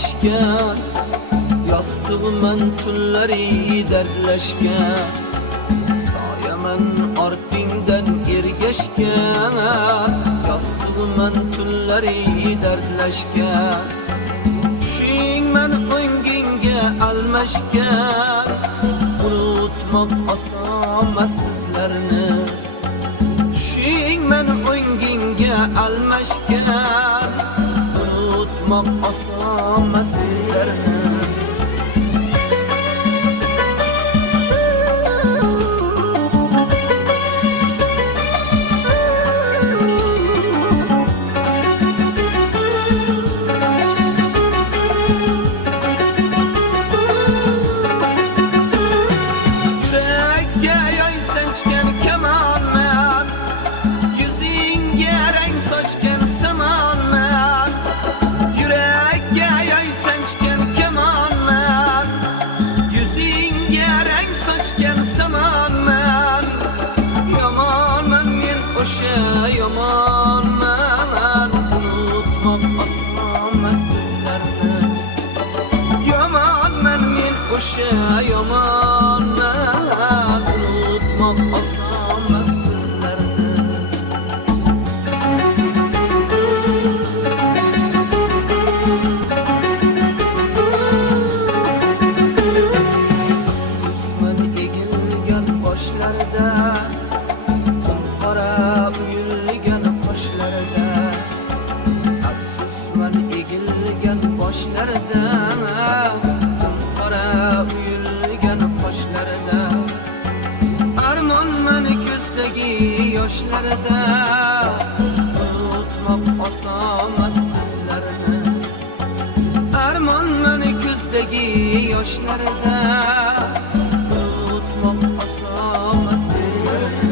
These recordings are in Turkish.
ergashgan, yostig'iman tunlari dardlashgan, soyaman ortingdan ergashgan, yostig'iman tunlari dardlashgan, tushingman o'ngingga almashgan, unutmoq osonmas bizlarni. Tushingman o'ngingga almashgan, unutmoq osonmas bizlarni. Yamanman, unutmoq osonmas bizlarni. Yamanman men o'sha yamanman, unutmoq osonmas bizlarni. Afsusman egilgan boshlarda, qora uyulgan qoshlarida, afsusman egilgan boshlarida, qora uyulgan qoshlarida, armonman ko'zdagi yoshlarida, unutmoq osonmas bizlarni. Armonman ko'zdagi yoshlarida, unutmoq osonmas bizlarni.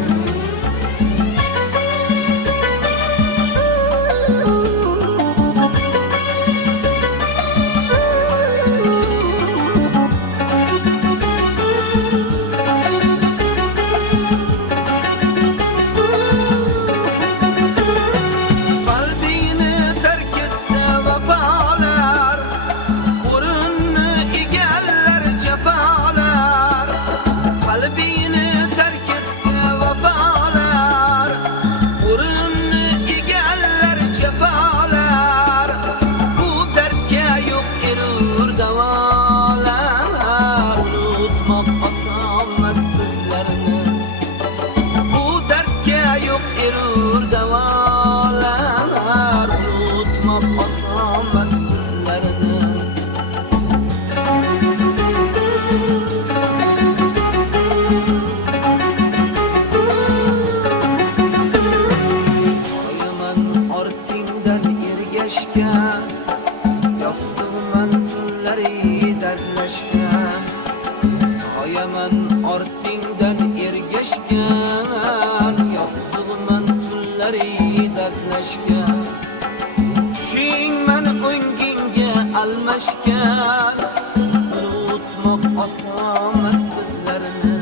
Davolar, unutmoq osonmas bizlarni. Soyaman ortingdan ergashgan, yostig'iman tunlari dardlashgan, soyaman ortingdan ergashgan, yostig'iman tunlari dardlashgan, tushingman o'ngingga almashgan, unutmoq osonmas bizlarni.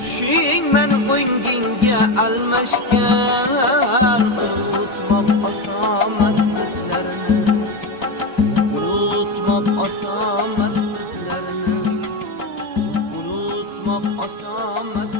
Tushingman o'ngingga almashgan, unutmoq osonmas bizlarni. Unutmoq osonmas bizlarni. Unutmoq osonmas